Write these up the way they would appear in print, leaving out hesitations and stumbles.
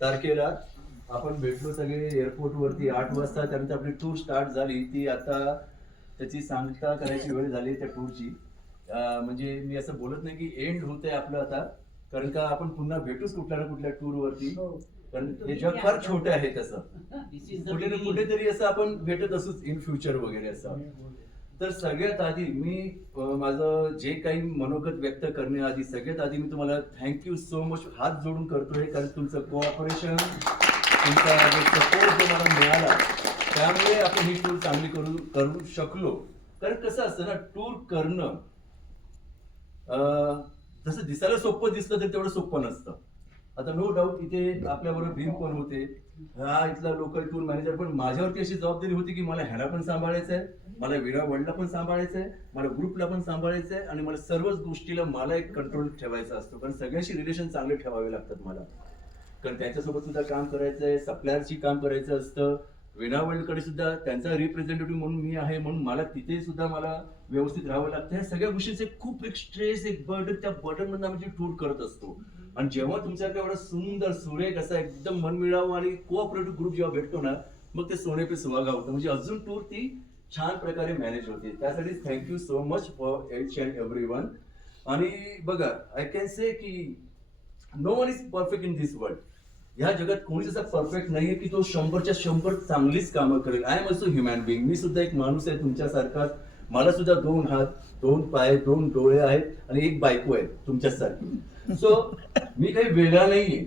तारखेला आपण भेटलो सगळे एअरपोर्ट वरती 8 वाजता. त्यानंतर आपली टूर स्टार्ट झाली. ती आता त्याची सांगता करायची वेळ झाली त्या टूरची. म्हणजे मी असं बोलत नाही की एंड होतंय आपलं आता, कारण का आपण पुन्हा भेटूच कुठल्या ना कुठल्या टूर वरती. कारण हे जग फार छोटे आहे तसं, कुठे ना कुठेतरी असं आपण भेटत असूच इन फ्युचर वगैरे असं. तर सगळ्यात आधी मी माझं जे काही मनोगत व्यक्त करण्याआधी सगळ्यात आधी मी तुम्हाला थँक्यू सो मच हात जोडून करतोय, कारण तुमचं कोऑपरेशन, तुमचा जो सपोर्ट जो मला मिळाला त्यामुळे आपण ही टूर चांगली करू शकलो. कारण कसं असतं ना, टूर करणं जसं दिसायला सोपं दिसलं तर तेवढं सोपं नसतं. आता नो डाऊट इथे आपल्याबरोबर भीम पण होते, हा इथला लोकल टूर मॅनेजर, पण माझ्यावरती अशी जबाबदारी होती की मला ह्याला पण सांभाळायचं आहे, मला विरा वर्ल्डला पण सांभाळायचं आहे, मला ग्रुपला पण सांभाळायचं आहे, आणि मला सर्वच गोष्टीला मला एक कंट्रोल ठेवायचा असतो. कारण सगळ्यांशी रिलेशन चांगले ठेवावे लागतात मला, कारण त्यांच्यासोबत सुद्धा काम करायचं आहे, सप्लायरशी काम करायचं असतं. विना वर्ल्डकडे सुद्धा त्यांचा रिप्रेझेंटेटिव्ह म्हणून मी आहे, म्हणून मला तिथे सुद्धा मला व्यवस्थित राहावं लागतं. ह्या सगळ्या गोष्टींचे खूप एक स्ट्रेस, एक बर्डन, त्या बर्डन मधून आम्ही टूर करत असतो. आणि जेव्हा तुमच्याकडे एवढा सुंदर सुरेख असा एकदम मनमिळावू आणि कोऑपरेटिव्ह ग्रुप जेव्हा भेटतो ना, मग ते सोने पे सुहागा होतं. म्हणजे अजून टूर ती छान प्रकारे मॅनेज होते. त्यासाठी thank you so much for each and everyone. आणि बघा, आय कॅन से की no one is perfect in this world. ह्या जगात कोणीच असा परफेक्ट नाहीये की तो 100च्या 100 चांगलीच कामं करेल. I am also human being. मी सुद्धा एक माणूस आहे तुमच्यासारखाच. मला सुद्धा 2 हात, 2 पाय, 2 डोळे आहेत आणि एक बायको आहे तुमच्यासारखी. सो मी काही वेगळा नाहीये.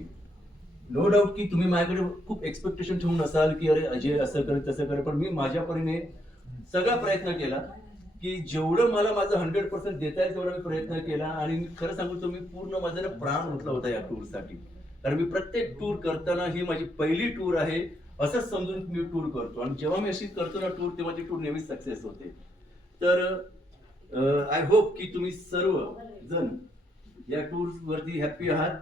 नो डाऊट की तुम्ही माझ्याकडे खूप एक्सपेक्टेशन ठेवून असाल की अरे अजय असं कर तसं कर, पण मी माझ्या परीने सगळा प्रयत्न केला की जेवढं मला माझं 100% देता येईल तेवढा मी प्रयत्न केला. आणि मी खरं सांगतो, मी पूर्ण माझा प्राण ओतला होता या टूरसाठी. कारण मी प्रत्येक टूर करताना ही माझी पहिली टूर आहे असंच समजून मी टूर करतो, आणि जेव्हा मी अशी करतो ना टूर, तेव्हा ती टूर नेहमीच सक्सेस होते. तर आय होप की तुम्ही सर्व जण या टूर वरती हॅपी आहात.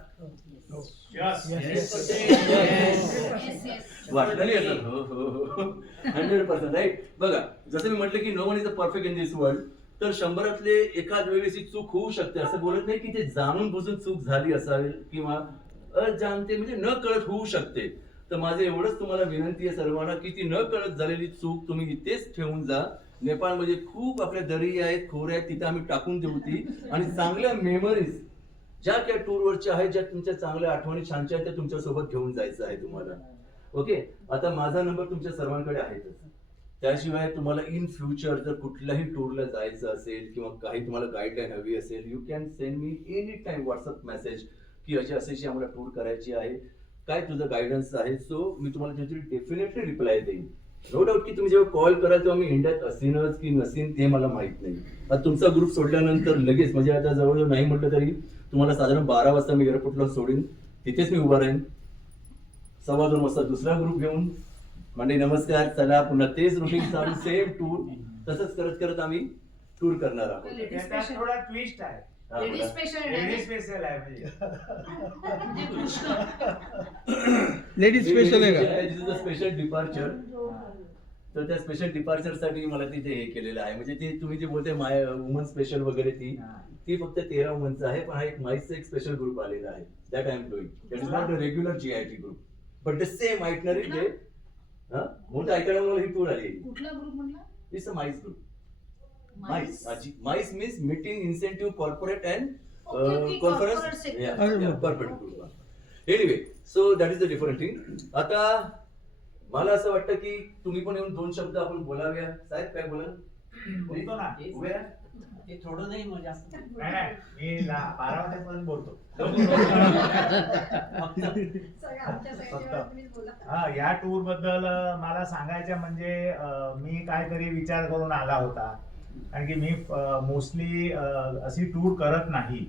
वाटलं नाही असं? हो हो हो, 100% राईट. बघा, जसं मी म्हटलं की no one is a perfect in this world. तर 100तले एखाद वेळेस चूक होऊ शकते, असं बोलत नाही की ते जाणून बुजून चूक झाली असावी किंवा अजाणते म्हणजे न कळत होऊ शकते. तर माझं एवढंच तुम्हाला विनंती आहे सर्वांना की ती न कळत झालेली चूक तुम्ही इथेच ठेवून जा. नेपाळमध्ये खूप आपल्या दरी आहेत, खोऱ्या आहेत, तिथे आम्ही टाकून देऊ ती. आणि चांगल्या मेमरीज ज्या त्या टूरवरच्या आहेत, ज्या तुमच्या चांगल्या आठवणी छानच्या आहेत, त्या तुमच्या सोबत घेऊन जायचं आहे तुम्हाला. ओके, आता माझा नंबर तुमच्या सर्वांकडे आहेच. त्याशिवाय तुम्हाला इन फ्युचर जर कुठल्याही टूरला जायचं असेल किंवा काही तुम्हाला गाईडलाईन हवी असेल, you can send me any time WhatsApp message की अशी अशी आम्हाला टूर करायची आहे, काय तुझं गायडन्स आहे. सो मी तुम्हाला त्याची डेफिनेटली रिप्लाय देईन. नो डाऊट की तुम्ही जेव्हा कॉल कराल तेव्हा मी इंडियात असेनच की नसेन ते मला माहित नाही. आता तुमचा ग्रुप सोडल्यानंतर लगेच, म्हणजे आता जवळजवळ नाही म्हटलं तरी तुम्हाला साधारण 12 वाजता मी एअरपोर्टला सोडीन, तिथेच मी उभा राहीन. 2:15 वाजता दुसरा ग्रुप घेऊन म्हणजे नमस्कार, चला पुन्हा तेच रुटीन चालू, सेम टूर. तसंच करत करत आम्ही टूर करणार आहोत. त्यात थोडा ट्विस्ट आहे. लेडीज स्पेशल लेडीज स्पेशल आहे म्हणजे लेडीज स्पेशल आहे का? दिस इज अ स्पेशल डिपार्चर. तर त्या स्पेशल डिपार्चर साठी मला तिथे हे केलेलं आहे. म्हणजे ते तुम्ही जे बोलते माय वुमन स्पेशल वगैरे, ती फक्त 13 वुमनचं आहे, पण हा एक माईचा एक स्पेशल ग्रुप आलेला आहे. That I am doing. That is not a regular GIT group, but the same itinerary day. म्हणून ऐकायला मला ही टूर आली. कुठला ग्रुप म्हणला? It's a MICE group. MICE means meeting incentive corporate and conference corporate group. Anyway, so that is the different thing. आता मला असं वाटतं की तुम्ही पण येऊन 2 शब्द आपण बोलाव्या. साहेब काय बोलाल? बोलतो ना. उभे राहा. ते थोडं नाही मग जास्त. नाही, मी 12 वाजेपर्यंत बोलतो. हा, या टूर बद्दल मला सांगायचं म्हणजे मी काहीतरी विचार करून आला होता. कारण की मी मोस्टली अशी टूर करत नाही.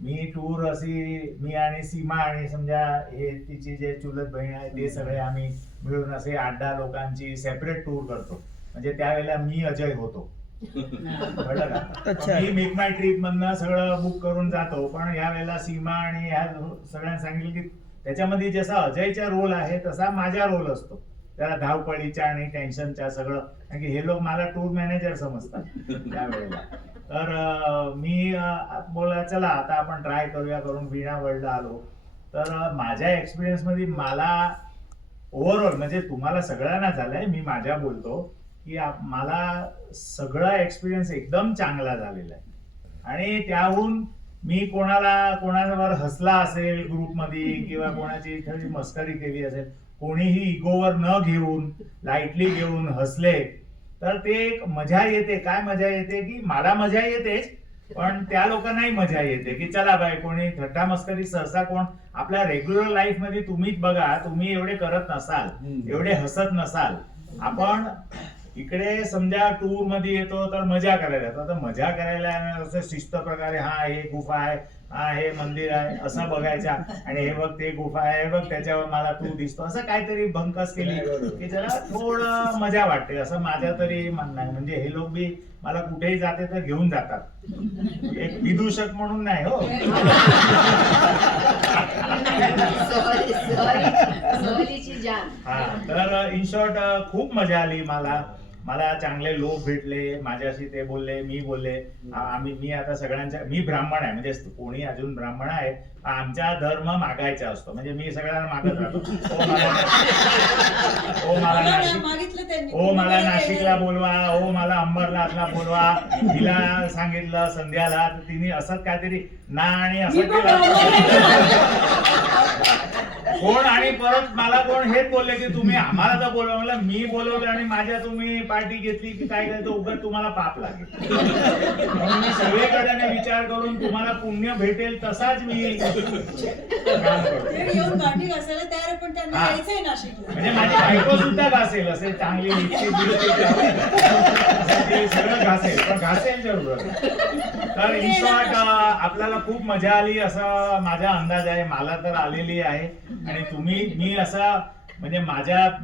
मी टूर अशी, मी आणि सीमा आणि समजा हे तिची जे चुलत बहीण आहे ते सगळे आम्ही मिळून असे 8-10 लोकांची सेपरेट टूर करतो. म्हणजे त्यावेळेला मी अजय होतो. कळलं का? मी मेक माय ट्रिप मधनं सगळं बुक करून जातो, पण या वेळेला सीमा आणि ह्या सगळ्यांना सांगितलं की त्याच्यामध्ये जसा अजयचा रोल आहे तसा माझा रोल असतो. त्याला धावपळीच्या आणि टेन्शनच्या सगळं, कारण की हे लोक मला टूर मॅनेजर समजतात त्यावेळेला. तर मी बोला चला आता आपण ट्राय करूया करून विणा वर्ल्डला आलो. तर माझ्या एक्सपिरियन्स मध्ये मला ओव्हरऑल म्हणजे तुम्हाला सगळ्यांना झालंय, मी माझ्या बोलतो की मला सगळा एक्सपिरियन्स एकदम चांगला झालेला आहे. आणि त्याहून मी कोणावर हसला असेल ग्रुपमध्ये किंवा कोणाची थोडी मस्करी केली असेल, कोणीही इगोवर न घेऊन लाईटली घेऊन हसले तर ते एक मजा येते. काय मजा येते की मला मजा येतेच, पण त्या लोकांनाही मजा येते की चला बाय कोणी थट्टा मस्करी सहसा कोण आपल्या रेग्युलर लाईफ मध्ये तुम्हीच बघा, तुम्ही एवढे करत नसाल, एवढे हसत नसाल. आपण इकडे समजा टूर मध्ये येतो तर मजा करायला येतो. आता मजा करायला असं शिस्त प्रकारे हा हे गुफा आहे, हा हे मंदिर आहे असं बघायचा, आणि हे बघ ते गुफा आहे, हे बघ त्याच्यावर मला तू दिसतो, असं काहीतरी भंकस केली की जरा थोडं मजा वाटते असं माझं तरी म्हणणं आहे. म्हणजे हे लोक बी मला कुठेही जाते तर घेऊन जातात, एक विदूषक म्हणून नाही हो. हा तर इन शॉर्ट खूप मजा आली. मला चांगले लोक भेटले, माझ्याशी ते बोलले, मी बोलले. मी आता सगळ्यांच्या, मी ब्राह्मण आहे, म्हणजे कोणी अजून ब्राह्मण आहे, आमचा धर्म मागायचा असतो, म्हणजे मी सगळ्यांना मागत राहतो, ओ मला नाशिकला बोलवा, ओ मला अंबरनाथला बोलवा. तिला सांगितलं संध्याला, तर तिने असंच काहीतरी ना आणि असं केलं कोण, आणि परत मला कोण हेच बोलले की तुम्ही आम्हाला तर बोलवा. मला मी बोलवलं आणि माझ्या तुम्ही पार्टी घेतली की काय करायचं, उगाच तुम्हाला पाप लागेल. म्हणून मी सगळीकडे विचार करून तुम्हाला पुण्य भेटेल तसाच मी काम करतो. म्हणजे माझी बायको सुद्धा घासेल, असे चांगली सगळं घासेल, पण घासेल जरूर. तर इन शॉर्ट आपल्याला खूप मजा आली असा माझा अंदाज आहे, मला तर आलेली आहे. आणि मी असा म्हणजे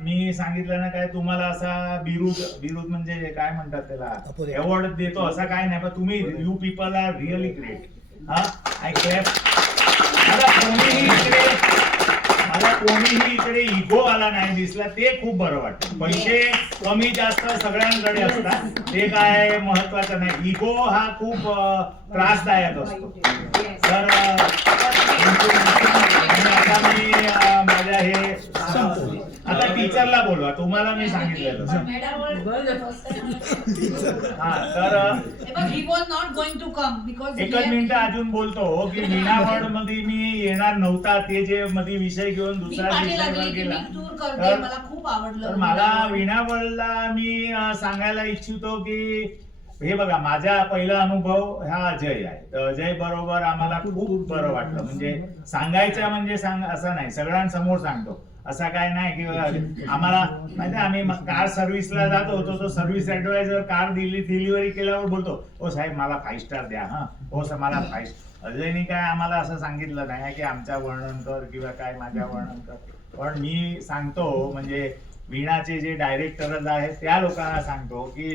मी सांगितलं ना काय तुम्हाला असा बिरुद म्हणजे काय म्हणतात त्याला, अवॉर्ड देतो असं काय नाही, पण तुम्ही you people are really great. I clap. मला कोणीही इकडे इगो आला नाही दिसला, ते खूप बरं वाटतं. पैसे कमी जास्त सगळ्यांकडे असतात, ते काय महत्वाचं नाही. इगो हा खूप त्रासदायक असतो. तर आता मी माझ्या हे आता टीचरला बोलवा, तुम्हाला मी सांगितलेलं. हा तर एकच मिनिट अजून बोलतो की वीणा वर्ल्ड मध्ये मी येणार नव्हता, ते जे मध्ये विषय घेऊन दुसरा विषयावर गेला, तर मला वीणा वर्ल्डला मी सांगायला इच्छितो की हे बघा, माझा पहिला अनुभव हा अजय आहे. तर अजय बरोबर आम्हाला खूप बरं वाटलं. म्हणजे सांगायचं म्हणजे असं नाही, सगळ्यांसमोर सांगतो असा काय नाही की आम्हाला माहिती, आम्ही कार सर्व्हिसला जात होतो, तो सर्व्हिस ऍडवायझर कार डिलिव्हरी केल्यावर बोलतो, ओ साहेब मला 5 स्टार द्या. हा हो सर मला 5. अजयनी काय आम्हाला असं सांगितलं नाही की आमच्या वर्णन कर किंवा काय माझ्या वर्णन कर. पण मी सांगतो म्हणजे वीणाचे जे डायरेक्टर आहेत त्या लोकांना सांगतो की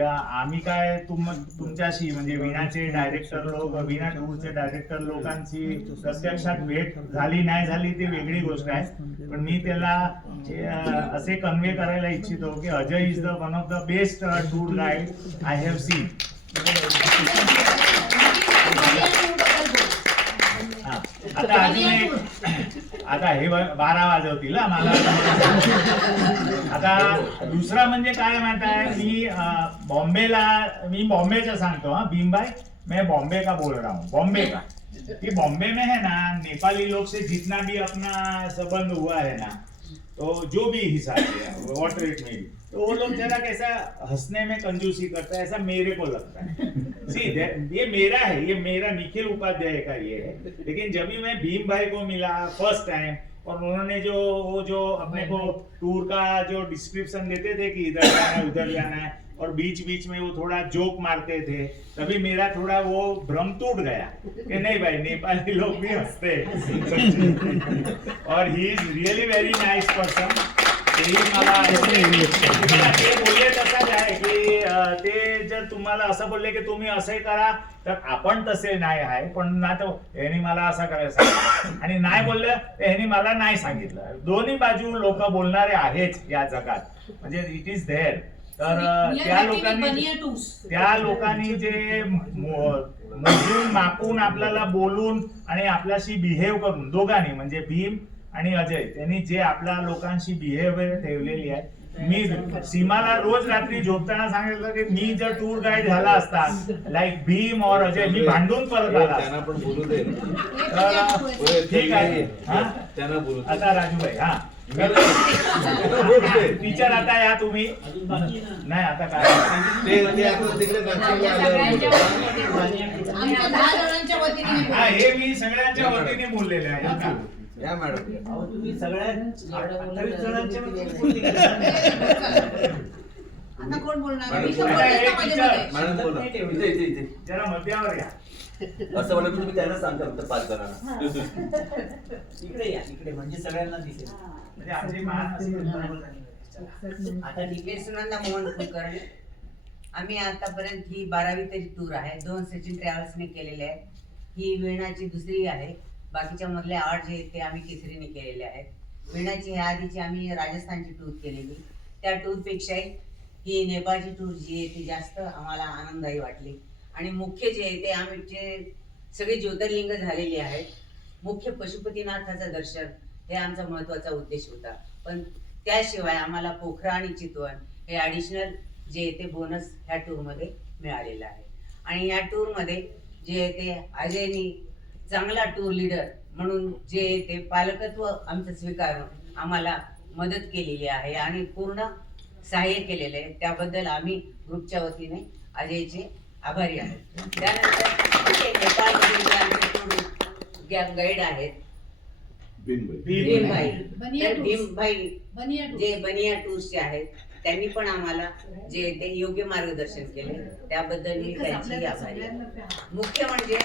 आम्ही काय तुमच्याशी म्हणजे वीणाचे डायरेक्टर लोक, वीणा टूरचे डायरेक्टर लोकांची प्रत्यक्षात भेट झाली नाही झाली ती वेगळी गोष्ट आहे, पण मी त्याला असे कन्वे करायला इच्छितो की Ajay is the one of the best tour guide I have seen. आता अजून एक, आता हे 12 वाजवतील मला. आता दुसरा म्हणजे काय माहित आहे, मी बॉम्बेचा सांगतो. हा भीम भाई, मैं बॉम्बे का बोल रहा हूँ. बॉम्बे का कि बॉम्बे में है ना, नेपाली लोग से जितना भी अपना संबंध हुआ है ना, तो जो भी हिसाब है वॉट रेट में भी, तो वो लोग जरा कैसा हंसने में कंजूसी करता है, ऐसा मेरे को लगता है. सी ये मेरा है, ये मेरा निखिल उपाध्याय का ये है. लेकिन जब भी मैं भीम भाई को मिला फर्स्ट टाइम, और उन्होंने जो अपने को टूर का जो डिस्क्रिप्शन देते थे कि इधर जाना है उधर जाना है, और बीच बीच में वो थोड़ा जोक मारते थे, तभी मेरा थोड़ा वो भ्रम टूट गया कि नहीं भाई नेपाली लोग भी हंसते. और he is really very nice person. ते बोलले तसंच आहे की ते जर तुम्हाला असं बोलले की तुम्ही असे करा तर आपण तसे नाही आहे, पण ना तो ह्यानी मला असं करायला सांगितलं आणि नाही बोललं तर ह्यानी मला नाही सांगितलं. दोन्ही बाजू लोक बोलणारे आहेच या जगात, म्हणजे इट इज देअर. तर त्या लोकांनी जे मोजून मापून आपल्याला बोलून आणि आपल्याशी बिहेव करून, दोघांनी म्हणजे भीम आणि अजय, त्यांनी जे आपल्या लोकांशी बिहेवियर ठेवलेली आहे. मी सीमाला रोज रात्री झोपताना सांगितलं की मी जर टूर गाईड झाला असता लाईक भीम और अजय, मी भांडून परत आला त्यांना पण बोलू दे. तर ठीक आहे. हा? त्यांना बोलू दे. आता राजूभाई, हा टीचर आता या तुम्ही. नाही आता काय हा, हे मी सगळ्यांच्या वतीने बोललेले आहे. या मॅडम. अहो, तुम्ही सगळ्या 28 जणांच्या वतीने बोलले. आता कोण बोलणार? मॅडम, मी तर बोलतेच ना मध्ये-मध्ये. मॅडम बोला. इथे इथे इथे जरा मध्यावर या. असं वाटतं तुम्ही त्यांना सांगता फक्त 5 जणांना. इकडे या, इकडे म्हणजे सगळ्यांना दिसेल. म्हणजे आमची मान अशी आता ठीक आहे. सुनंदा मोहन कुलकर्णी. आम्ही आतापर्यंत ही 12वी तरी टूर आहे. 2 सचिन ट्रॅव्हल्सने केलेले आहे. ही वीणाची दुसरी आहे. बाकीच्या मधले 8 जे आहेत ते आम्ही केसरीने केलेले आहेत. वीणाची ह्या आधीची आम्ही राजस्थानची टूर केलेली. त्या टूरपेक्षाही ही नेपाळची टूर जी आहे ती जास्त आम्हाला आनंददायी वाटली. आणि मुख्य जे आहे ते आमचे सगळे ज्योतिर्लिंग झालेले आहेत. मुख्य पशुपतीनाथाचं दर्शन हे आमचा महत्त्वाचा उद्देश होता. पण त्याशिवाय आम्हाला पोखरा आणि चितवन हे ॲडिशनल जे आहे ते बोनस ह्या टूरमध्ये मिळालेलं आहे. आणि या टूरमध्ये जे आहे ते अजयनी चांगला टूर लीडर म्हणून जे आहे ते पालकत्व आमचं स्वीकारून आम्हाला मदत केलेली आहे आणि पूर्ण सहाय्य केलेले आहे. त्याबद्दल आम्ही ग्रुपच्या वतीने अजयचे आभारी आहोत. त्यानंतर इथे नेपाळमधील जे आमचे टूर गाईड आहेत भीमभाई, तर भीमभाई जे बनिया टूर्सचे आहेत त्यांनी पण आम्हाला जे ते योग्य मार्गदर्शन केले, त्याबद्दल मी त्यांची आभारी आहे. मुख्य म्हणजे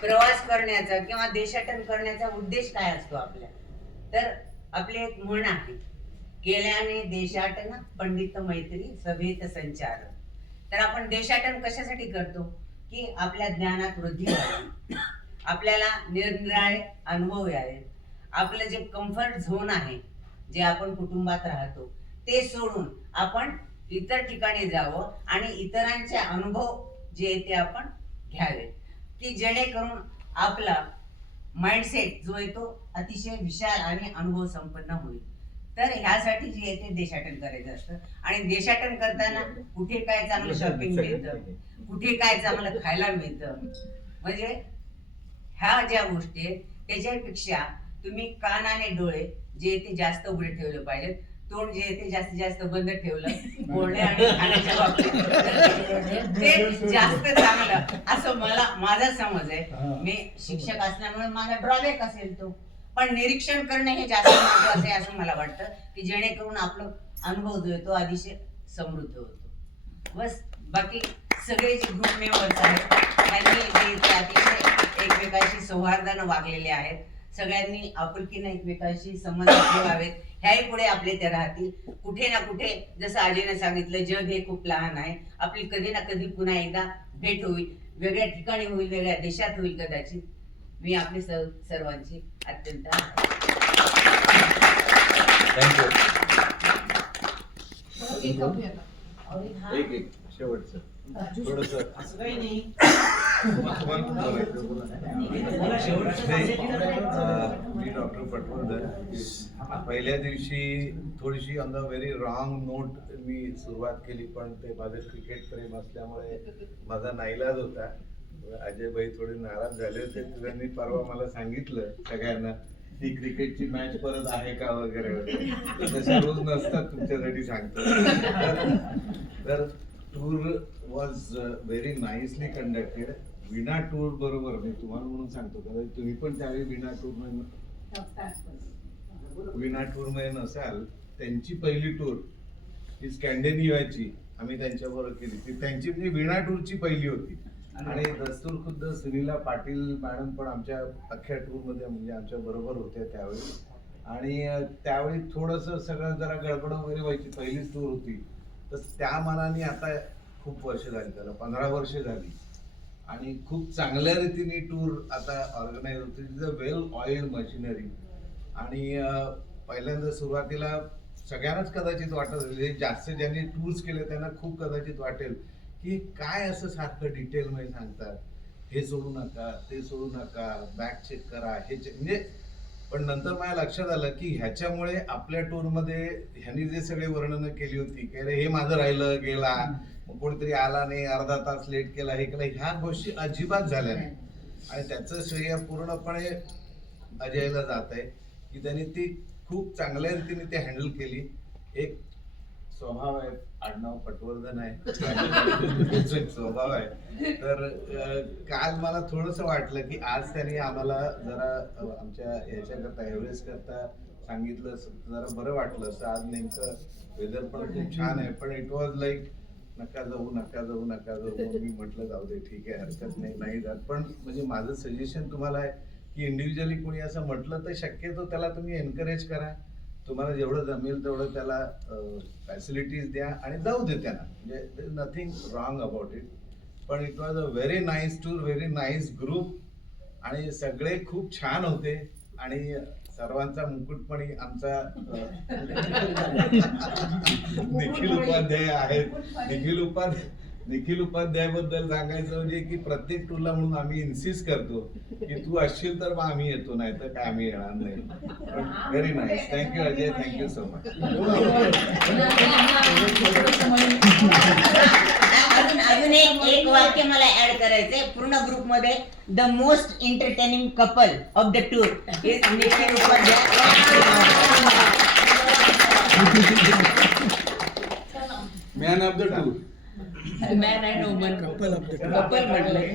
प्रवास करण्याचा किंवा देशाटन करण्याचा उद्देश काय असतो आपल्या, तर आपले एक म्हण आहे, केल्याने देशाटन पंडित मैत्री सभेत संचार. तर आपण देशाटन कशासाठी करतो की आपल्या ज्ञानात वृद्धी व्हावी, आपल्याला निरनिराळे अनुभव यावे, आपलं जे कम्फर्ट झोन आहे जे आपण कुटुंबात राहतो ते सोडून आपण इतर ठिकाणी जावं आणि इतरांचे अनुभव जे ते आपण घ्यावे की जेणेकरून आपला माइंडसेट जो आहे तो अतिशय विशाल आणि अनुभव संपन्न होईल. तर ह्यासाठी जे आहे ते देशाटन करायचं असतं. आणि देशाटन करताना कुठे काय चांगलं शॉपिंग मिळतं, कुठे काय चांगलं खायला मिळतं, म्हणजे ह्या ज्या गोष्टी आहेत त्याच्यापेक्षा तुम्ही कान आणि डोळे जे ते जास्त उघडे ठेवले पाहिजेत. तोंड जे ते जास्तीत जास्त बंद ठेवलं बोलणे आणि खाण्याच्या बाबतीत ते जास्त चांगलं असं माझा समज आहे. मी शिक्षक असल्यामुळे माझा ड्रॉबॅक असेल तो, पण निरीक्षण करणे हे जास्त महत्त्वाचं आहे असं मला वाटतं की जेणेकरून आपलं अनुभव जो आहे तो अतिशय समृद्ध होतो. बस बाकी सगळे जे ग्रुप मेंबर्स आहेत त्यांनी जे ते अतिशय एकमेकांशी सौहार्दानं वागलेले आहेत. सगळ्यांनी आपुलकीने एकमेकांशी संबंध ठेवावेत. ह्याही पुढे आपले ते राहतील. कुठे ना कुठे जसं अजयने सांगितलं जग हे खूप लहान आहे. आपली कधी ना कधी पुन्हा एकदा भेट होईल, वेगळ्या ठिकाणी होईल, वेगळ्या देशात होईल कदाचित. मी आपली सर्वांची अत्यंत एक शेवटचं थोडस असं काही नाही. मी डॉक्टर पटवर्धन. पहिल्या दिवशी थोडीशी on the very wrong note मी सुरुवात केली, पण ते माझं क्रिकेट प्रेम असल्यामुळे माझा नाईलाज होता. अजय भाई थोडे नाराज झाले होते. त्यांनी परवा मला सांगितलं सगळ्यांना ती क्रिकेटची मॅच परत आहे का वगैरे वगैरे. तशा रोज नसतात, तुमच्यासाठी सांगतो. तर tour was very nicely conducted. विना टूर बरोबर मी तुम्हाला म्हणून सांगतो, कारण तुम्ही पण त्यावेळी विना टूर मध्ये नसाल. त्यांची पहिली टूर ही स्कॅन्डिनेव्हियाची आम्ही त्यांच्याबरोबर केली. ती त्यांची म्हणजे विना टूरची पहिली होती. आणि दस्तूर खुद्द सुनीला पाटील मॅडम पण आमच्या अख्ख्या टूरमध्ये म्हणजे आमच्या बरोबर होत्या त्यावेळी. आणि त्यावेळी थोडंसं सगळं जरा गडबड वगैरे व्हायची, पहिलीच टूर होती. तर त्या मानाने आता खूप वर्ष झाली, त्याला 15 वर्ष झाली. आणि खूप चांगल्या रीतीने टूर आता ऑर्गनाईज होते. Is a well oiled machinery. आणि पहिल्यांदा सुरुवातीला सगळ्यांनाच कदाचित वाटत असेल, जास्त ज्यांनी टूर्स केले त्यांना खूप कदाचित वाटेल की काय असं सारखं डिटेलमध्ये सांगतात, हे सोडू नका, ते सोडू नका, बॅक चेक करा, हे म्हणजे. पण नंतर माझ्या लक्षात आलं की ह्याच्यामुळे आपल्या टूरमध्ये ह्यांनी जे सगळे वर्णनं केली होती की अरे हे माझं राहिलं गेला, मग कोणीतरी आला नाही, अर्धा तास लेट केला, हे केला, ह्या गोष्टी अजिबात झाल्या नाही. आणि त्याचं श्रेय पूर्णपणे अजयला जात आहे की त्यांनी ती खूप चांगल्या रीतीने ते हँडल केली. एक स्वभाव आहे, आडनाव पटवर्धन आहे, एक स्वभाव आहे. तर काल मला थोडंसं वाटलं की आज त्यांनी आम्हाला जरा आमच्या ह्याच्याकरता एव्हरेस्ट करता सांगितलं जरा बरं वाटलं असं. आज नेमकं वेदर पण खूप छान आहे, पण इट वॉज लाईक नका जाऊ नका जाऊ नका जाऊ. मी म्हटलं जाऊ दे, ठीक आहे, हरकत नाही, नाही जात. पण म्हणजे माझं सजेशन तुम्हाला आहे की इंडिव्हिज्युअली कोणी असं म्हटलं तर शक्यतो त्याला तुम्ही एनकरेज करा, तुम्हाला जेवढं जमेल तेवढं त्याला फॅसिलिटीज द्या आणि जाऊ दे त्यांना, म्हणजे नथिंग रॉंग अबाउट इट. पण it was a very nice tour, very nice group आणि सगळे खूप छान होते. आणि सर्वांचा मुकुटपणी आमचा निखिल उपाध्याय आहेत. निखिल उपाध्याय बद्दल सांगायचं म्हणजे की प्रत्येक टूरला म्हणून आम्ही इन्सिस्ट करतो की तू असशील तर मग आम्ही येतो, नाही तर काय आम्ही येणार नाही. Very nice, thank you Ajay, thank you so much. अजून एक वाक्य मला ऍड करायचंय. पूर्ण ग्रुप मध्ये the most entertaining couple of the tour हे Nikhil Upadhyay. Man of the tour. Man and woman couple म्हटलंय.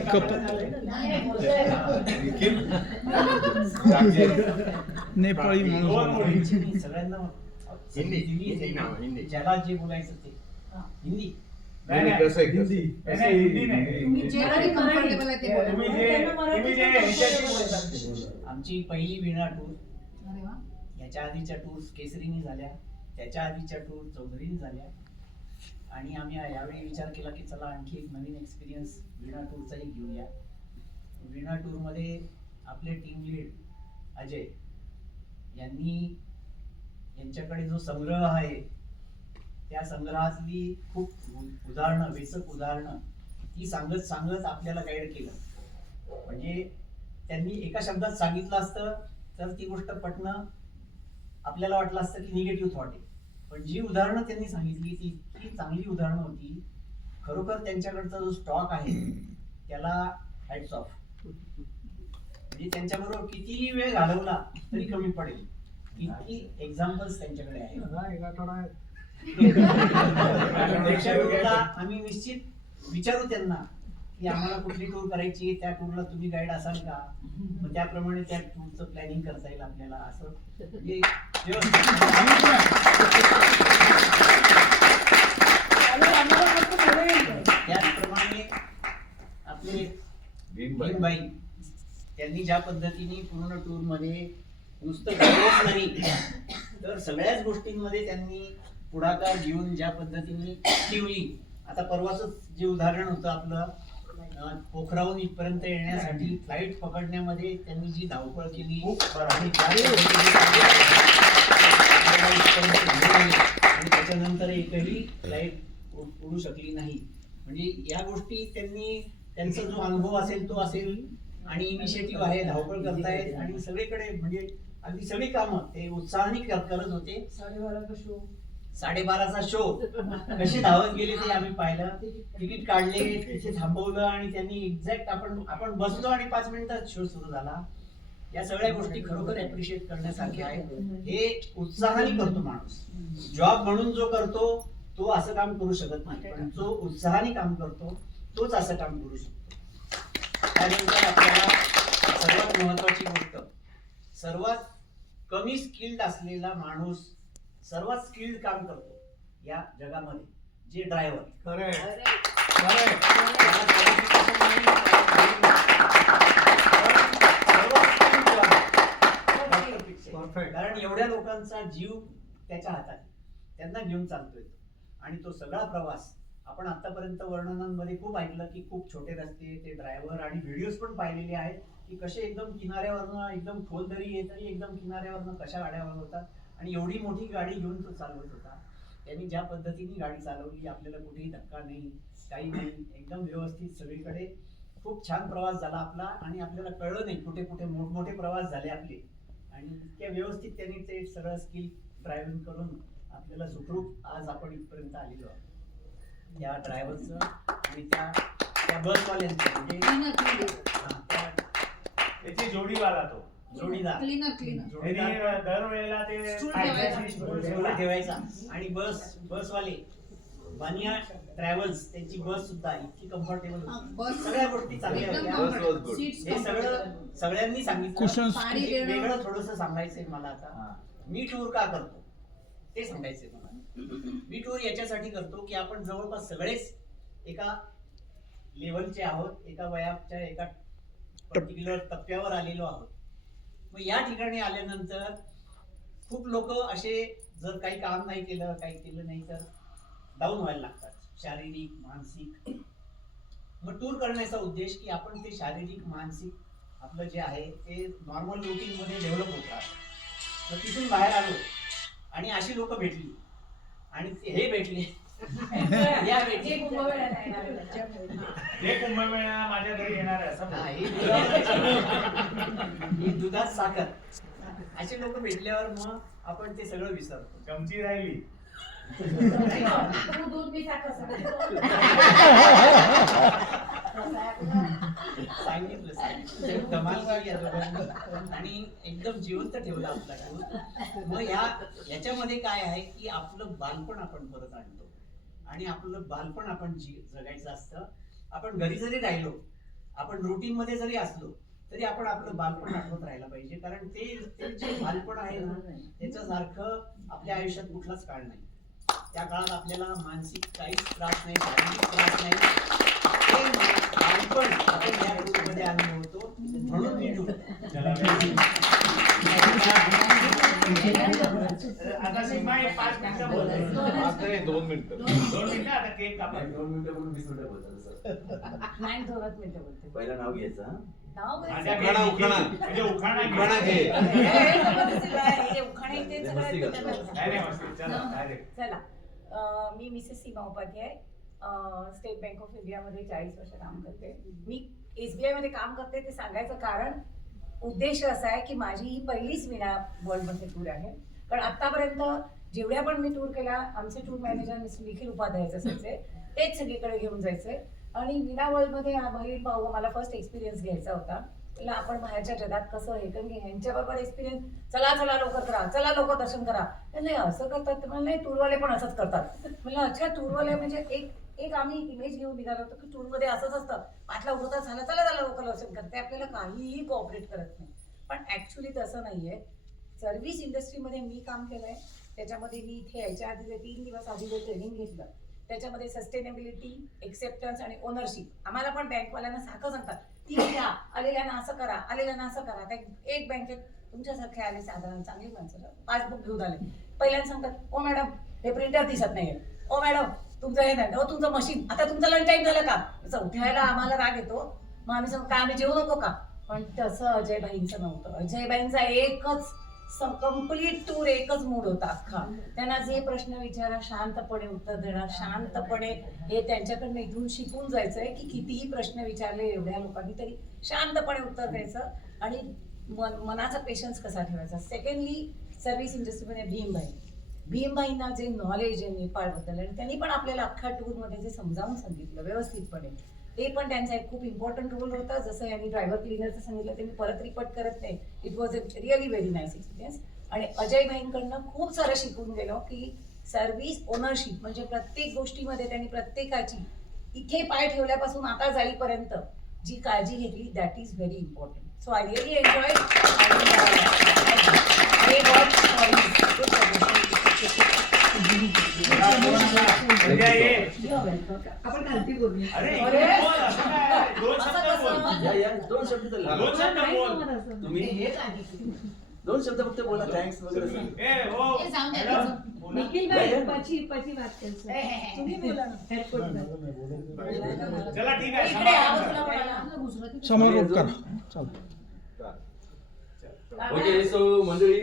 निखिल नेपाळी माणूस. सगळ्यांना हिंदी ज्याला जे बोलायचं ते हिंदी. नाही, नाही, कसं आहे, हिंदी नाही, हिंदी नाही. तुम्ही जे comfortable आहे ते बोला. तुम्ही जे ह्याच्याशी बोलतात ते बोला. आमची पहिली वीणा टूर, अरे वा. याच्या आधीच्या टूर केसरीनी झाल्या, त्याच्या आधीच्या टूर चौधरीनी झाल्या. आणि आम्ही यावेळी विचार केला की चला आणखी एक नवीन एक्सपिरियन्स वीणा टूरचाही घेऊया. वीणा टूरमध्ये आपले टीम लीड अजय यांच्याकडे जो संग्रह आहे त्या संग्रहातली खूप उदाहरणं, वेचक उदाहरणं ती सांगत सांगत आपल्याला गाईड केलं. म्हणजे त्यांनी एका शब्दात सांगितलं असतं तर ती गोष्ट पटणं आपल्याला वाटलं असतं की निगेटिव्ह थॉट आहे. पण जी उदाहरणं त्यांनी सांगितली ती इतकी चांगली उदाहरणं होती. खरोखर त्यांच्याकडचा जो स्टॉक आहे त्याला हॅट्स ऑफ. म्हणजे त्यांच्याबरोबर किती वेळ घालवला तरी कमी पडेल इतकी एक्झाम्पल्स त्यांच्याकडे आहेत. नेक्स्ट टूरला आम्ही निश्चित विचारू त्यांना की आम्हाला कुठली टूर करायची, त्या टूरला तुम्ही गाईड असाल का, मग त्याप्रमाणे त्या टूरचं प्लॅनिंग करता येईल आपल्याला. असं म्हणजे त्याचप्रमाणे आपले भीमबाई त्यांनी ज्या पद्धतीने पूर्ण टूर मध्ये नुसतं गाईडच नाही तर सगळ्याच गोष्टींमध्ये त्यांनी पुढाकार घेऊन ज्या पद्धतीने ठेवली. आता परवाच जे उदाहरण होतं आपलं पोखराहून इथपर्यंत येण्यासाठी फ्लाईट पकडण्यामध्ये त्यांनी जी धावपळ केली आणि त्याच्यानंतर एकही फ्लाईट उडू शकली नाही. म्हणजे या गोष्टी त्यांनी त्यांचा जो अनुभव असेल तो असेल आणि इनिशिएटिव्ह आहे, धावपळ करतायत आणि सगळीकडे म्हणजे अगदी सगळी कामं ते उत्साहाने करत होते. 12:30चा शो कशी धावत गेले ते आम्ही पाहिलं. तिकीट काढले, तिथे थांबवलं आणि त्यांनी एक्झॅक्ट आपण बसलो आणि 5 मिनिटात शो सुरू झाला. या सगळ्या गोष्टी खरोखर अप्रिशिएट करण्यासारख्या आहेत. हे उत्साहाने करतो माणूस. जॉब म्हणून जो करतो तो असं काम करू शकत नाही, पण जो उत्साहाने काम करतो तोच असं काम करू शकतो. त्यानंतर आपल्याला सर्वात महत्वाची गोष्ट, सर्वात कमी स्किल्ड असलेला माणूस सर्वात स्किल्ड काम करतो या जगामध्ये, जे ड्रायव्हर. कारण एवढ्या लोकांचा जीव त्याच्या हातात, त्यांना घेऊन चालतोय आणि तो सगळा प्रवास आपण आतापर्यंत वर्णनांमध्ये खूप ऐकलं की खूप छोटे रस्ते, ते ड्रायव्हर आणि व्हिडिओज पण पाहिलेले आहेत की कसे एकदम किनाऱ्यावरनं एकदम खोल दरी येत तरी एकदम किनाऱ्यावरनं कशा गाड्या वळवतात आणि एवढी मोठी गाडी घेऊन तो चालवत होता. त्यांनी ज्या पद्धतीने गाडी चालवली, आपल्याला कुठेही धक्का नाही, काही नाही, एकदम व्यवस्थित सगळीकडे खूप छान प्रवास झाला आपला. आणि आपल्याला कळलं नाही कुठे कुठे मोठमोठे प्रवास झाले आपले. आणि इतक्या व्यवस्थित त्यांनी ते सगळं स्किल ड्रायव्हिंग करून आपल्याला सुखरूप आज आपण इथपर्यंत आलेलो आहोत. त्या ड्रायव्हरचं आणि त्या बसवाल्यांचं म्हणजे त्याची जोडीवाला तो जोडीदार क्लीनर त्यांनी दरवेळेला ते स्टूल पायथ्याशी ठेवायचा. स्टूल ठेवायचा. आणि बसवाले बानिया ट्रॅव्हल्स त्यांची बस सुद्धा इतकी कम्फर्टेबल होती. बस सगळ्या गोष्टी चांगल्या एकदम होत्या. Bus was good. सीट्स हे सगळं सगळ्यांनी सांगितलं. Cushions. पाणी एक देणं. वेगळं थोडंसं सांगायचंय मला आता. हा. मी टूर का करतो ते सांगायचंय मला. मी टूर याच्यासाठी करतो की आपण जवळपास सगळेच एका लेवलचे आहोत, एका वयाच्या एका पर्टिक्युलर टप्प्यावर आलेलो आहोत. मग या ठिकाणी आल्यानंतर खूप लोक असे जर काही काम नाही केलं, काही केलं नाही तर डाऊन व्हायला लागतात, शारीरिक मानसिक. मग टूर करण्याचा उद्देश की आपण ते शारीरिक मानसिक आपलं जे आहे ते नॉर्मल रुटीन मध्ये डेव्हलप होत राहतं. मग तिथून बाहेर आलो आणि अशी लोक भेटली आणि हे भेटले या भेटले. हे कुंभमेळा माझ्या घरी येणार आहे असं हा, बोल. ही दुधात साखर असे लोक भेटल्यावर मग आपण ते सगळं विसरतो. चमची राहिली. सांगितलं धमाल केली या दोघांनी आणि एकदम जिवंत ठेवलं आपला टूर. मग याच्यामध्ये काय आहे की आपलं बालपण आपण परत आणतो आणि आपलं बालपण आपण जगायचं असतं. आपण घरी जरी राहिलो, आपण रुटीन मध्ये जरी असलो तरी आपण आपलं बालपण आठवत राहायला पाहिजे. कारण ते जे बालपण आहे ना त्याच्यासारखं आपल्या आयुष्यात कुठलाच काळ नाही. त्या काळात आपल्याला मानसिक काहीच त्रास नाही, शारीरिक त्रास नाही. ते बालपण आपण या टूरमध्ये अनुभवतो म्हणून मी टूर. आता सीमा एक 5 मिनिटं बोलते. 5 नाही 2 मिनिटं. 2 मिनिटं आता केक कापा. 2 मिनिटं बोलून 20 मिनिटं बोलतात सर. पहिलं नाव घ्यायचं हा. माझ्या उखाणा, उखाणा. म्हणजे उखाणा घे. उखाणा घे. मस्ती करतो. नाही नाही मस्ती. चला डायरेक्ट. चला मी Mrs Seema Upadhyay, state bank of इंडियामध्ये 40 वर्ष काम करते. मी SBI मध्ये काम करते ते सांगायचं कारण उद्देश असा आहे की माझी ही पहिलीच विना वर्ल्डमध्ये टूर आहे. कारण आतापर्यंत जेवढ्या पण मी टूर केला, आमचे टूर मॅनेजर मिस्टर निखिल उपाध्यायचे असायचे, तेच सगळीकडे घेऊन जायचे. आणि विना वर्ल्डमध्ये बहीण भाऊ मला फर्स्ट एक्सपिरियन्स घ्यायचा होता. त्याला आपण बाहेरच्या जगात कसं हे कारण की ह्यांच्याबरोबर एक्सपिरियन्स, चला चला लवकर करा, चला लोक दर्शन करा, नाही असं करतात. ते मला नाही, टूरवाले पण असंच करतात. मला अच्छा टूरवाले म्हणजे एक आम्ही इमेज घेऊन निघालो होतो की टूरमध्ये असंच असतं, 5ला उठवतात, झालं चला चला लोक दर्शन करते, आपल्याला काहीही कोऑपरेट करत नाही. पण ऍक्च्युली तसं नाहीये. सर्व्हिस इंडस्ट्रीमध्ये मी काम केलंय, त्याच्यामध्ये मी इथे यायच्या आधी 3 दिवस आधी जे ट्रेनिंग घेतलं त्याच्यामध्ये सस्टेनेबिलिटी, एक्सेप्टन्स आणि ओनरशिप. आम्हाला पण बँकवाल्यांना सारखं सांगतात ती घ्या, आलेल्यांना असं करा, आलेल्यांना असं करा. त्या एक बँकेत तुमच्यासारखे आले साधारण चांगली माणसं पासबुक घेऊन आले, पहिल्यांदा सांगतात ओ मॅडम हे प्रिंटर दिसत नाहीये, ओ मॅडम तुमचं हे नाही, हो तुमचं मशीन, आता तुमचं लंच टाइम झालं का. चौथ्याला आम्हाला राग येतो. मग आम्ही सांगतो का आम्ही जेवू नको का. पण तसं अजयबाईंचं नव्हतं. अजयबाईंचा एकच कंप्लीट टूर एकच मूड होता अख्खा. त्यांना जे प्रश्न विचारा शांतपणे उत्तर देणार, शांतपणे हे त्यांच्याकडनं इथून शिकून जायचंय की कितीही प्रश्न विचारले एवढ्या लोकांनी तरी शांतपणे उत्तर द्यायचं आणि मनाचा पेशन्स कसा ठेवायचा. सेकंडली सर्व्हिस इंडस्ट्रीमध्ये भीमभाईंना जे नॉलेज आहे नेपाळबद्दल आणि त्यांनी पण आपल्याला अख्ख्या टूरमध्ये जे समजावून सांगितलं व्यवस्थितपणे, ते पण त्यांचा एक खूप इम्पॉर्टंट रोल होता. जसं यांनी ड्रायव्हर क्लिनरचं सांगितलं ते मी परत रिपोर्ट करत नाही. It was a really very nice experience. आणि अजय भाईंकडनं खूप सारं शिकून गेलो की सर्व्हिस ओनरशिप म्हणजे प्रत्येक गोष्टीमध्ये त्यांनी प्रत्येकाची इथे पाय ठेवल्यापासून आता जाईपर्यंत जी काळजी घेतली that is very important. So I really enjoy. आपण खालती बोलूया. अरे अरे. बोल, असं काय? 2 शब्द बोल. या 2 शब्द तर लावा. 2 शब्द बोल. तुम्ही 2 शब्द फक्त बोला, थँक्स वगैरे सांग. हो हे जाऊन द्या मॅडम, त्याचं. बोला. निखिल भाई पची बात तुम्ही बोला ना. चला ठीक आहे. इकडे या, समाप्त तुला करा. बोलायला. समोर रोट करा. चालतं. ओके सो मंडळी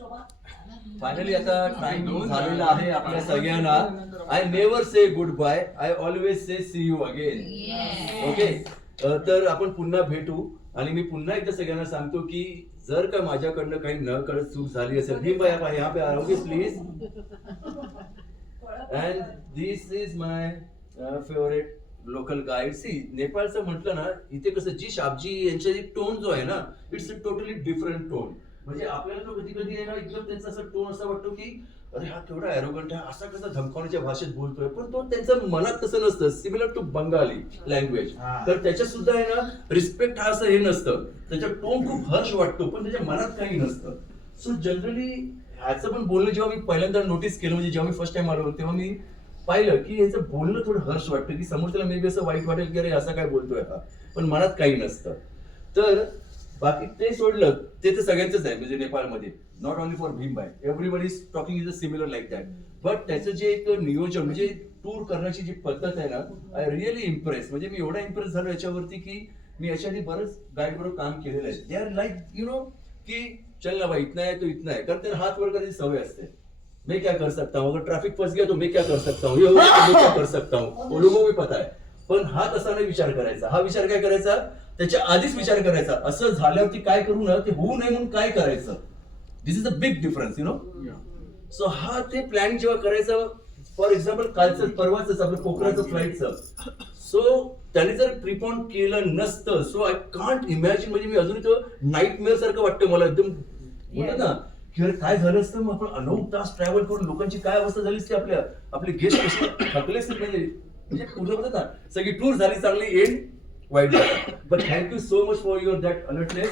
फायनली आता टाइम झालेला आहे आपल्या सगळ्यांना. I never say good bye, I always say see you again. Okay, तर आपण पुन्हा भेटू. आणि मी पुन्हा एकदा सगळ्यांना सांगतो की जर का माझ्याकडनं काही न कळत चूक झाली असेल, भीम भाई आप यहाँ पे आओगे please. And this is my favourite local guide. See, नेपाळचं म्हटलं ना, इथे कसं जी शाबजी यांचा एक टोन जो आहे ना, it's a totally different tone. म्हणजे आपल्याला तो कधी कधी आहे ना, एकदम त्यांचा असा टोन असा वाटतो की अरे हा केवढा ॲरोगंट आहे, असा कसा धमकावण्याच्या भाषेत बोलतोय. पण तो त्यांच्या मनात तसं नसतं. सिमिलर टू बंगाली लँग्वेज, हा. तर त्याच्यात सुद्धा आहे ना रिस्पेक्ट हा असं हे नसतं. त्याचा टोन खूप हर्ष वाटतो, पण त्याच्या मनात काही नसतं. सो जनरली ह्याचं पण बोलणं जेव्हा मी पहिल्यांदा नोटीस केलं, म्हणजे जेव्हा मी फर्स्ट टाइम आलो तेव्हा मी पाहिलं की याचं बोलणं थोडं हर्ष वाटतं, की समोरच्याला मे बी असं वाईट वाटेल की अरे असं काय बोलतोय हा, पण मनात काही नसतं. तर बाकी ते सोडलं ते तर सगळ्यांचंच आहे म्हणजे नेपाळमध्ये, नॉट ओनली फॉर भीम भाई, everybody is talking is a similar like that. But त्याचं जे एक नियोजन म्हणजे टूर करण्याची जी पद्धत आहे ना, आय रिअली इम्प्रेस. म्हणजे मी एवढा इम्प्रेस झालो याच्यावरती की मी याच्या आधी बरंच गाईड बरोबर काम केलेलं आहे. They are like you know की चल ना भाई इतना है तो इतना है, कारण त्यांना हात वर करायची सवय असते. मैं क्या कर सकता हूँ, अगर ट्रैफिक फंस गया तो मैं क्या कर सकता हूँ, ये हो गया तो मैं क्या कर सकता हूँ, वो लोगों को भी पता है. पण हा तसा नाही विचार करायचा. हा विचार काय करायचा, त्याच्या आधीच विचार करायचा असं झाल्यावरती काय करू ना, ते होऊ नये म्हणून काय करायचं. This is a big difference you know. So हा ते प्लॅनिंग जेव्हा करायचं, फॉर एक्झाम्पल कालचं परवाच आपलं पोखराचं फ्लाईटचं, सो त्याने जर प्रिपॉन केलं नसतं, सो आय कांट इमॅजिन. म्हणजे मी अजूनही तो नाईटमेअर सारखं वाटतं मला, एकदम बोलत ना की अरे काय झालं असतं मग आपण 9 तास ट्रॅव्हल करून लोकांची काय अवस्था झाली असते, आपले गेस्ट कसे थकले असते. म्हणजे पूर्ण होतं ना, सगळी टूर झाली चांगली, एंड वाईट झाला. But thank you so much for your that alertness.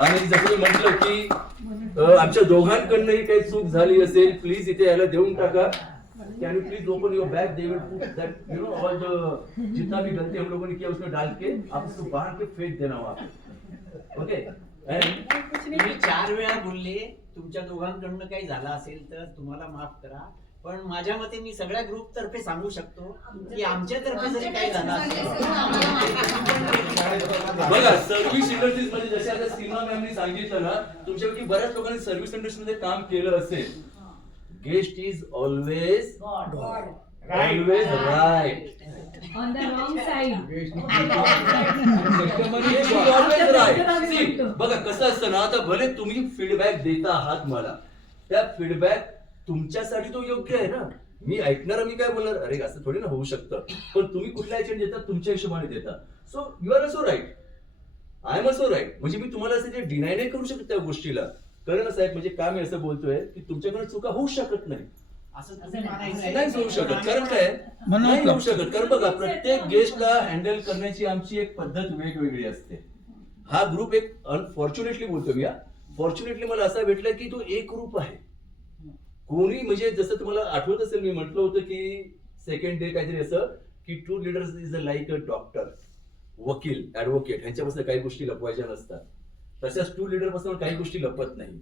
आणि जसं मी म्हटलं की आमच्या दोघांकडनंही काही चूक झाली असेल, प्लीज इथे यायला देऊन टाका. Can you please open your bag, they will put that you know all the जितना भी गलती हम लोगों ने किया उसमें डाल के आप उसको बाहर के फेंक देना वहाँ पे. ओके. तुम्ही 4 वेळा बोलले, तुमच्या दोघांकडनं काही झालं असेल तर तुम्हाला माफ करा. पण माझ्या मते मी सगळ्या ग्रुप तर्फे सांगू शकतो की आमच्यातर्फे जरी काही झालं असेल, बघा सर्व्हिस इंडस्ट्रीज मध्ये जसे आता सीमा मॅमनी सांगितलं ना, तुमच्यापैकी बऱ्याच लोकांनी सर्व्हिस इंडस्ट्री मध्ये काम केलं असेल. Guest is always always right. On the wrong side. बघा कसं असतं ना, आता भले तुम्ही फीडबॅक देता आहात मला, त्या फीडबॅक तुमच्यासाठी तो योग्य आहे ना. मी ऐकणार, मी काय बोलणार, अरे असं थोडी ना होऊ शकतं. पण तुम्ही कुठल्या ऍक्शन देता तुमच्या हिशोबाने देता. सो यू आर असो राईट, आय एम असो राईट. म्हणजे मी तुम्हाला असं जे डिनाय नाही करू शकत त्या गोष्टीला. कळलं ना साहेब, म्हणजे का मी असं बोलतोय की तुमच्याकडे चुका होऊ शकत नाही. असं तुम्ही म्हणायचं नाही होऊ शकत, कारण काय नाही होऊ शकत. कारण बघा प्रत्येक गेस्टला हँडल करण्याची आमची एक पद्धत वेगवेगळी असते. हा ग्रुप एक अनफॉर्च्युनेटली बोलतो मी, फॉर्च्युनेटली मला असा भेटला की तो एक ग्रुप आहे. कोणी म्हणजे जसं तुम्हाला आठवत असेल मी म्हटलं होतं की सेकंड डे काहीतरी असं की two leaders is like a doctor, वकील, ऍडव्होकेट, ह्यांच्यापासून काही गोष्टी लपवायच्या नसतात. तशाच टू लीडर पासून काही गोष्टी लपत नाही.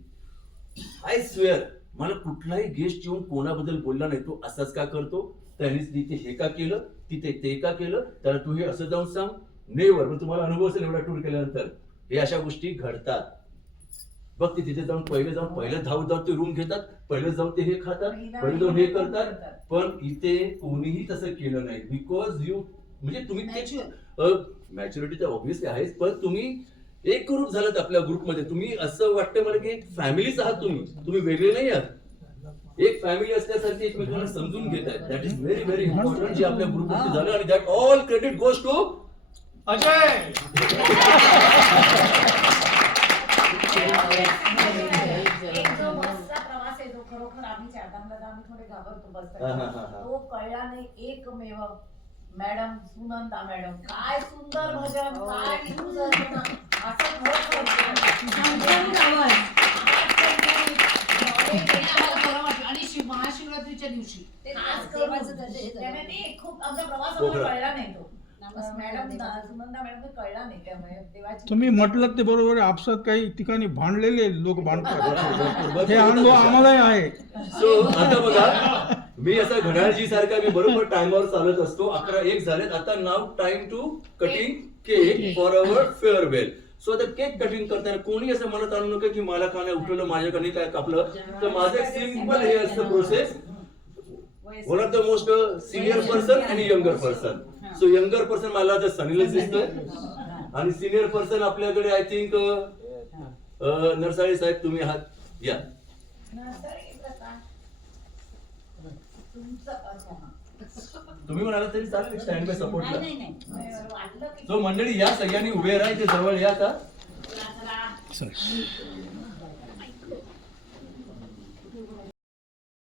आय स्वेअर मला कुठलाही गेस्ट येऊन कोणाबद्दल बोलला नाही तो असाच का करतो, त्यांनीच तिथे हे का केलं, तिथे ते का केलं, त्याला तू हे असं जाऊन सांग, नेवर. पण तुम्हाला अनुभव असेल एवढा टूर केल्यानंतर हे अशा गोष्टी घडतात. बघ ते तिथे जाऊन पहिलं धावत ते रूम घेतात, पहिलं जाऊन ते हे खातात, पहिलं जाऊन हे करतात. पण इथे कोणीही तसं केलं नाही. बिकॉज यू म्हणजे तुम्ही मॅच्युरिटी तर ऑब्व्हियसली आहेच, पण तुम्ही एक ग्रुप झालात आपल्या ग्रुपमध्ये. तुम्ही असं वाटतं मला की एक फॅमिलीच आहात, तुम्ही वेगळे नाही आहात. एक फॅमिली असल्यासारखी एकमेकांना समजून घेत आहेत. That is very very important जे आपल्या ग्रुपमध्ये झालं. आणि that all credit goes to Ajay. एक जो बसचा प्रवास आहे जो खरोखर आम्ही चारधामला आम्ही थोडे घाबरतो बसताना, तो कळला नाही. एकमेव मॅडम सुनंदा मॅडम, काय सुंदर भजन, काय असं आणि महाशिवरात्रीच्या दिवशी त्याने ते खूप आमचा प्रवास आम्हाला कळला नाही. तो मॅडम सुनंदा मॅडम कळला नाही. त्यामुळे देवाची तुम्ही म्हटलं ते बरोबर आहे. आपसात काही ठिकाणी भांडलेले लोक भांडतात, हे अनुभव आम्हालाही आहे. सो आता बघा मी असा घड्याळजी सारखा मी बरोबर टाइमवर चालत असतो. 11:01 झालेत आता. नाव time to cutting cake for our farewell. So आता केक कटिंग करताना कोणी असं मनात आणू नका की मला का नाही उठवलं, माझ्या का नाही काय कापलं. तर माझं एक सिम्पल हे असतं process. One of the most senior person आणि younger person. So younger person मला आता सनीलच दिसतोय आणि सिनियर पर्सन आपल्याकडे आय थिंक नरसाळे साहेब तुम्ही आहात. या तुम्ही म्हणाला तरी चालेल स्टँड बाय सपोर्टला. वाटलं की सो मंडळी या सगळ्यांनी उभे राहा, इथे जवळ या आता. चला, चला.